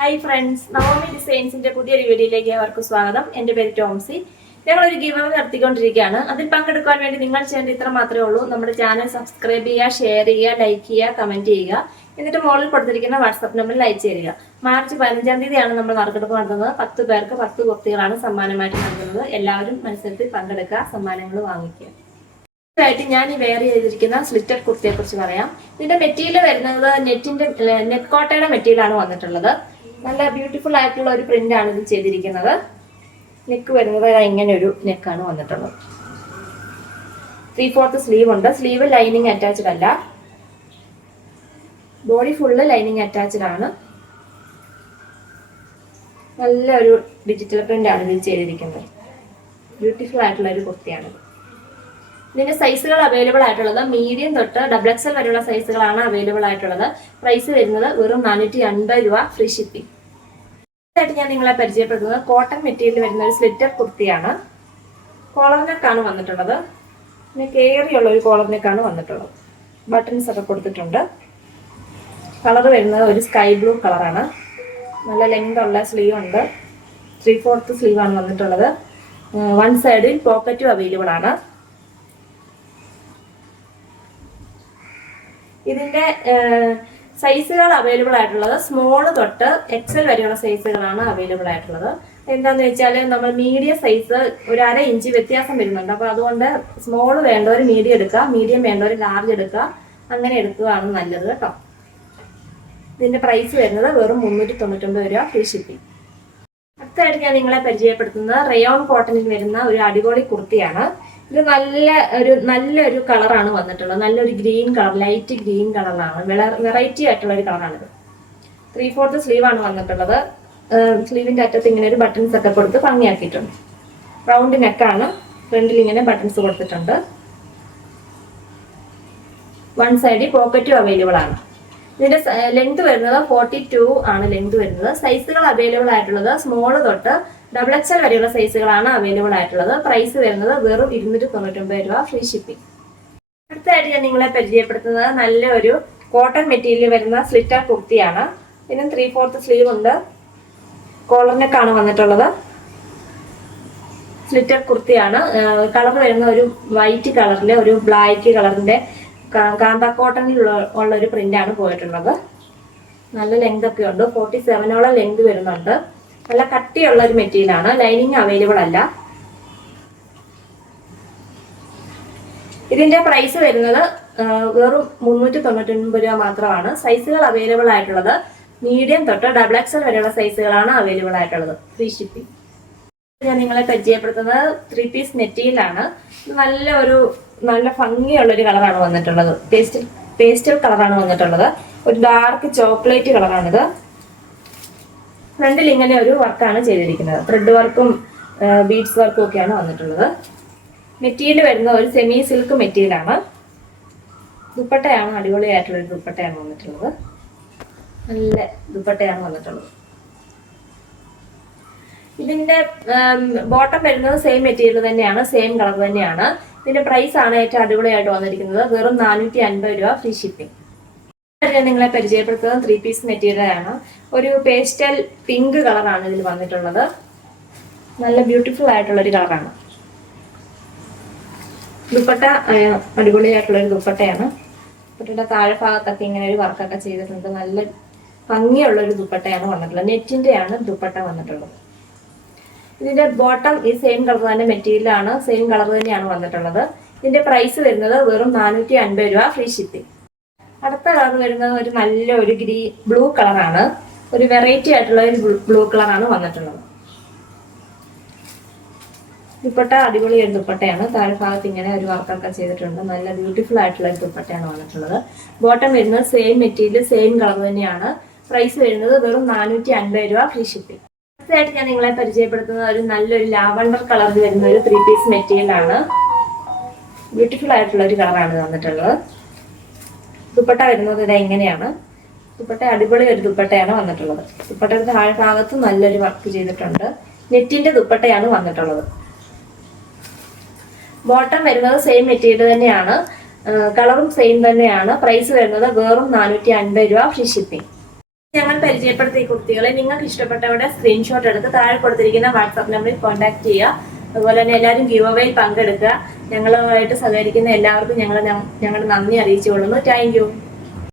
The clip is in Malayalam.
ഹായ് ഫ്രണ്ട്സ് നവമി ഡിസൈൻസിന്റെ പുതിയൊരു വീഡിയോയിലേക്ക് അവർക്ക് സ്വാഗതം. എന്റെ പേര് ടോംസി. ഞങ്ങൾ ഒരു ഗീവ് നടത്തിക്കൊണ്ടിരിക്കുകയാണ്. അതിൽ പങ്കെടുക്കാൻ വേണ്ടി നിങ്ങൾ ചെയ്യേണ്ട ഇത്ര മാത്രമേ ഉള്ളൂ. നമ്മുടെ ചാനൽ സബ്സ്ക്രൈബ് ചെയ്യുക ഷെയർ ചെയ്യുക ലൈക്ക് ചെയ്യുക കമന്റ് ചെയ്യുക. എന്നിട്ട് മുകളിൽ കൊടുത്തിരിക്കുന്ന വാട്സ്ആപ്പ് നമ്പറിൽ അയച്ചു തരിക. മാർച്ച് പതിനഞ്ചാം തീയതിയാണ് നമ്മൾ നറുക്കെടുപ്പ് നടത്തുന്നത്. പത്ത് പേർക്ക് പത്ത് കുർത്തികളാണ് സമ്മാനമായിട്ട് നൽകുന്നത്. എല്ലാവരും മത്സരത്തിൽ പങ്കെടുക്കുക സമ്മാനങ്ങൾ വാങ്ങിക്കുക. ആയിട്ട് ഞാൻ വെയർ ചെയ്തിരിക്കുന്ന സ്ലിറ്റഡ് കുർത്തിയെ കുറിച്ച് പറയാം. ഇതിന്റെ മെറ്റീരിയൽ വരുന്നത് നെറ്റിന്റെ നെറ്റ് കോട്ടയുടെ മെറ്റീരിയൽ ആണ് വന്നിട്ടുള്ളത്. നല്ല ബ്യൂട്ടിഫുൾ ആയിട്ടുള്ള ഒരു പ്രിന്റ് ആണ് ഇത് ചെയ്തിരിക്കുന്നത്. നെക്ക് വരുന്നത് ഇങ്ങനെ ഒരു നെക്കാണ് വന്നിട്ടുള്ളത്. ത്രീ ഫോർത്ത് സ്ലീവ് ഉണ്ട്. സ്ലീവ് ലൈനിങ് അറ്റാച്ച്ഡ് അല്ല. ബോഡി ഫുള്ള് ലൈനിങ് അറ്റാച്ച്ഡ് ആണ്. നല്ലൊരു ഡിജിറ്റൽ പ്രിന്റ് ആണ് ഇത് ചെയ്തിരിക്കുന്നത്. ബ്യൂട്ടിഫുൾ ആയിട്ടുള്ള ഒരു കുർത്തിയാണിത് ഇതിന്റെ സൈസുകൾ അവൈലബിൾ ആയിട്ടുള്ളത്. മീഡിയം തൊട്ട് ഡബിൾ എക്സൽ വരെയുള്ള സൈസുകളാണ് അവൈലബിൾ ആയിട്ടുള്ളത്. പ്രൈസ് വരുന്നത് വെറും നാനൂറ്റി അൻപത് രൂപ ഫ്രീ ഷിപ്പിംഗ് ആയിട്ട് ഞാൻ നിങ്ങളെ പരിചയപ്പെടുന്നത്. കോട്ടൺ മെറ്റീരിയൽ വരുന്ന ഒരു സ്ലിറ്റർ കുർത്തിയാണ്. കോളർ നെക്കാണ് വന്നിട്ടുള്ളത്. പിന്നെ കയറിയുള്ള ഒരു കോളർ നെക്കാണ് വന്നിട്ടുള്ളത്. ബട്ടൺസ് ഒക്കെ കൊടുത്തിട്ടുണ്ട്. കളർ വരുന്നത് ഒരു സ്കൈ ബ്ലൂ കളറാണ് നല്ല ലെങ്ത് ഉള്ള സ്ലീവ് ഉണ്ട്. ത്രീ ഫോർത്ത് ആണ് വന്നിട്ടുള്ളത്. വൺ സൈഡിൽ പോക്കറ്റും അവൈലബിൾ ആണ്. ഇതിന്റെ സൈസുകൾ അവൈലബിൾ ആയിട്ടുള്ളത്. സ്മോൾ തൊട്ട് എക്സൽ വരെയുള്ള സൈസുകളാണ് അവൈലബിൾ ആയിട്ടുള്ളത്. എന്താന്ന് വെച്ചാൽ നമ്മൾ മീഡിയം സൈസ് ഒരു അര ഇഞ്ച് വ്യത്യാസം വരുന്നുണ്ട്. അപ്പൊ അതുകൊണ്ട് സ്മോൾ വേണ്ടവർ മീഡിയം എടുക്കുക മീഡിയം വേണ്ടവർ ലാർജ് എടുക്കുക. അങ്ങനെ എടുക്കുകയാണ് നല്ലത് കേട്ടോ. ഇതിന്റെ പ്രൈസ് വരുന്നത് വെറും മുന്നൂറ്റി തൊണ്ണൂറ്റൊമ്പത് രൂപ ഫ്രീ ഷിപ്പിംഗ് അടുത്തായിട്ട് ഞാൻ നിങ്ങളെ പരിചയപ്പെടുത്തുന്നത് റയോൺ കോട്ടണിൽ വരുന്ന ഒരു അടിപൊളി കുർത്തിയാണ്. ഇത് നല്ല ഒരു നല്ലൊരു കളറാണ് വന്നിട്ടുള്ളത്. നല്ലൊരു ഗ്രീൻ കളർ ലൈറ്റ് ഗ്രീൻ കളറാണ്. വെറൈറ്റി ആയിട്ടുള്ള ഒരു കളറാണിത് ത്രീ ഫോർത്ത് സ്ലീവ് ആണ് വന്നിട്ടുള്ളത് സ്ലീവിന്റെ അറ്റത്ത് ഇങ്ങനെ ഒരു ബട്ടൺസ് ഒക്കെ കൊടുത്ത് ഭംഗിയാക്കിയിട്ടുണ്ട്. റൗണ്ട് നെക്കാണ് ഫ്രണ്ടിൽ ഇങ്ങനെ ബട്ടൺസ് കൊടുത്തിട്ടുണ്ട്. വൺ സൈഡിൽ പോക്കറ്റും അവൈലബിൾ ആണ്. ഇതിന്റെ ലെങ്ത് വരുന്നത് ഫോർട്ടി ടു ആണ് ലെങ്ത് വരുന്നത്. സൈസുകൾ അവൈലബിൾ ആയിട്ടുള്ളത് സ്മോൾ തൊട്ട് ഡബിൾ എക്സൽ വരെയുള്ള സൈസുകളാണ് അവൈലബിൾ ആയിട്ടുള്ളത്. പ്രൈസ് വരുന്നത് വെറും ഇരുന്നൂറ്റി തൊണ്ണൂറ്റൊമ്പത് രൂപ ഫ്രീ ഷിപ്പിംഗ് അടുത്തായിട്ട് ഞാൻ നിങ്ങളെ പരിചയപ്പെടുത്തുന്നത് നല്ലൊരു കോട്ടൺ മെറ്റീരിയൽ വരുന്ന സ്ലിറ്റർ കുർത്തിയാണ്. ഇതിന് ത്രീ ഫോർത്ത് സ്ലീവ് ഉണ്ട് ആണ് വന്നിട്ടുള്ളത്. സ്ലിറ്റർ കുർത്തിയാണ്. കളർ വരുന്ന ഒരു വൈറ്റ് കളറിലെ ഒരു ബ്ലാക്ക് കളറിന്റെ കാന്ത കോട്ടണിലുള്ള ഉള്ള ഒരു പ്രിന്റാണ് പോയിട്ടുള്ളത്. നല്ല ലെങ്ത് ഒക്കെ ഉണ്ട്. ഫോർട്ടി സെവനോളം ലെങ്ത് വരുന്നുണ്ട്. നല്ല കട്ടിയുള്ള ഒരു മെറ്റീരിയൽ ആണ് ലൈനിങ് അവൈലബിൾ അല്ല. ഇതിന്റെ പ്രൈസ് വരുന്നത് വെറും മുന്നൂറ്റി തൊണ്ണൂറ്റി ഒൻപത് രൂപ മാത്രമാണ്. സൈസുകൾ അവൈലബിൾ ആയിട്ടുള്ളത്. മീഡിയം തൊട്ട് ഡബിൾ എക്സൽ വരെയുള്ള സൈസുകളാണ് അവൈലബിൾ ആയിട്ടുള്ളത്. ഫ്രീ ഷിപ്പിംഗ് ഞാൻ നിങ്ങളെ പരിചയപ്പെടുത്തുന്നത് ത്രീ പീസ് നെറ്റിയിലാണ് നല്ല ഒരു നല്ല ഭംഗിയുള്ള ഒരു കളറാണ് വന്നിട്ടുള്ളത്. പേസ്റ്റൽ പേസ്റ്റൽ കളറാണ് വന്നിട്ടുള്ളത്. ഒരു ഡാർക്ക് ചോക്ലേറ്റ് കളറാണിത് ഫ്രണ്ടിൽ ഇങ്ങനെ ഒരു വർക്കാണ് ചെയ്തിരിക്കുന്നത്. ത്രെഡ് വർക്കും ബീഡ്സ് വർക്കും ഒക്കെയാണ് വന്നിട്ടുള്ളത്. മെറ്റീരിയൽ വരുന്ന ഒരു സെമി സിൽക്ക് മെറ്റീരിയലാണ് ദുപ്പട്ടയാണ് അടിപൊളിയായിട്ടുള്ള ഒരു ദുപ്പട്ടയാണ് വന്നിട്ടുള്ളത്. നല്ല ദുപ്പട്ടയാണ് വന്നിട്ടുള്ളത്. ഇതിന്റെ ബോട്ടം വരുന്നത് സെയിം മെറ്റീരിയൽ തന്നെയാണ് സെയിം കളർ തന്നെയാണ്. ഇതിന്റെ പ്രൈസ് ആണ് ഏറ്റവും അടിപൊളിയായിട്ട് വന്നിരിക്കുന്നത്. വെറും നാനൂറ്റി അൻപത് രൂപ ഫ്രീ ഷിപ്പിംഗ് ഞാൻ നിങ്ങളെ പരിചയപ്പെടുത്തുന്നത് ത്രീ പീസ് മെറ്റീരിയൽ ആണ്. ഒരു പേസ്റ്റൽ പിങ്ക് കളറാണ് ഇതിൽ വന്നിട്ടുള്ളത്. നല്ല ബ്യൂട്ടിഫുൾ ആയിട്ടുള്ള ഒരു കളറാണ് ദുപ്പട്ട അടിപൊളിയായിട്ടുള്ള ഒരു ദുപ്പട്ടയാണ്. ദുപ്പട്ടയുടെ താഴെ ഭാഗത്തൊക്കെ ഇങ്ങനെ ഒരു വർക്കൊക്കെ ചെയ്തിട്ടുണ്ട്. നല്ല ഭംഗിയുള്ള ഒരു ദുപ്പട്ടയാണ് വന്നിട്ടുള്ളത്. നെറ്റിന്റെയാണ് ദുപ്പട്ട വന്നിട്ടുള്ളത്. ഇതിന്റെ ബോട്ടം ഈ സെയിം കളർ തന്നെ മെറ്റീരിയലാണ് സെയിം കളർ തന്നെയാണ് വന്നിട്ടുള്ളത്. ഇതിന്റെ പ്രൈസ് വരുന്നത് വെറും നാനൂറ്റി അൻപത് രൂപ ഫ്രീ ഷിപ്പിംഗ് കളർ വരുന്നത് ഒരു നല്ല ഒരു ഗ്രീ ബ്ലൂ കളറാണ്. ഒരു വെറൈറ്റി ആയിട്ടുള്ള ഒരു ബ്ലൂ കളറാണ് വന്നിട്ടുള്ളത്. ദുപ്പട്ട അടിപൊളി ഒരു ദുപ്പട്ടയാണ്. താഴെ ഭാഗത്ത് ഇങ്ങനെ ഒരു വർക്കൊക്കെ ചെയ്തിട്ടുണ്ട്. നല്ല ബ്യൂട്ടിഫുൾ ആയിട്ടുള്ള ഒരു ദുപ്പട്ടയാണ് വന്നിട്ടുള്ളത്. ബോട്ടം വരുന്നത് സെയിം മെറ്റീരിയൽ സെയിം കളർ തന്നെയാണ്. പ്രൈസ് വരുന്നത് വെറും നാനൂറ്റി അൻപത് രൂപ ഫ്രീ ഷിപ്പിംഗ് അടുത്തതായിട്ട് ഞാൻ നിങ്ങളെ പരിചയപ്പെടുത്തുന്നത് ഒരു നല്ലൊരു ലാവണ്ടർ കളറിൽ വരുന്ന ഒരു ത്രീ പീസ് മെറ്റീരിയൽ ആണ്. ബ്യൂട്ടിഫുൾ ആയിട്ടുള്ള ഒരു കളറാണ് വന്നിട്ടുള്ളത്. ദുപ്പട്ട വരുന്നത് ഇതാ ഇങ്ങനെയാണ് ദുപ്പട്ട അടിപൊളി ഒരു ദുപ്പട്ടയാണ് വന്നിട്ടുള്ളത്. ദുപ്പട്ടയുടെ താഴെ ഭാഗത്ത് നല്ലൊരു വർക്ക് ചെയ്തിട്ടുണ്ട്. നെറ്റിന്റെ ദുപ്പട്ടയാണ് വന്നിട്ടുള്ളത്. ബോട്ടം വരുന്നത് സെയിം മെറ്റീരിയൽ തന്നെയാണ്. കളറും സെയിം തന്നെയാണ്. പ്രൈസ് വരുന്നത് വെറും നാനൂറ്റി അൻപത് രൂപ ഫ്രീ ഷിപ്പിംഗ് ഞങ്ങൾ പരിചയപ്പെടുത്തിയ കുർത്തികളെ നിങ്ങൾക്ക് ഇഷ്ടപ്പെട്ടവരുടെ സ്ക്രീൻഷോട്ട് എടുത്ത് താഴെ കൊടുത്തിരിക്കുന്ന വാട്സാപ്പ് നമ്പറിൽ കോൺടാക്ട് ചെയ്യുക. അതുപോലെ തന്നെ എല്ലാവരും ഗീവ് അവേയിൽ പങ്കെടുക്കുക. ഞങ്ങളുമായിട്ട് സഹകരിക്കുന്ന എല്ലാവർക്കും ഞങ്ങൾ ഞങ്ങളുടെ നന്ദി അറിയിച്ചുകൊള്ളുന്നു. Thank you